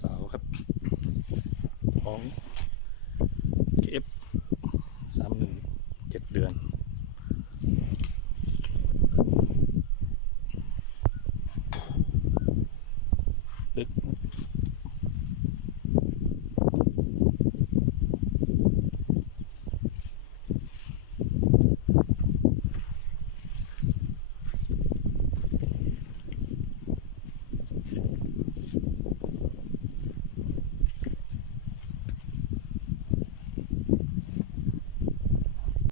สาวครับ ของเก็บสามหนึ่งเจ็ดเดือน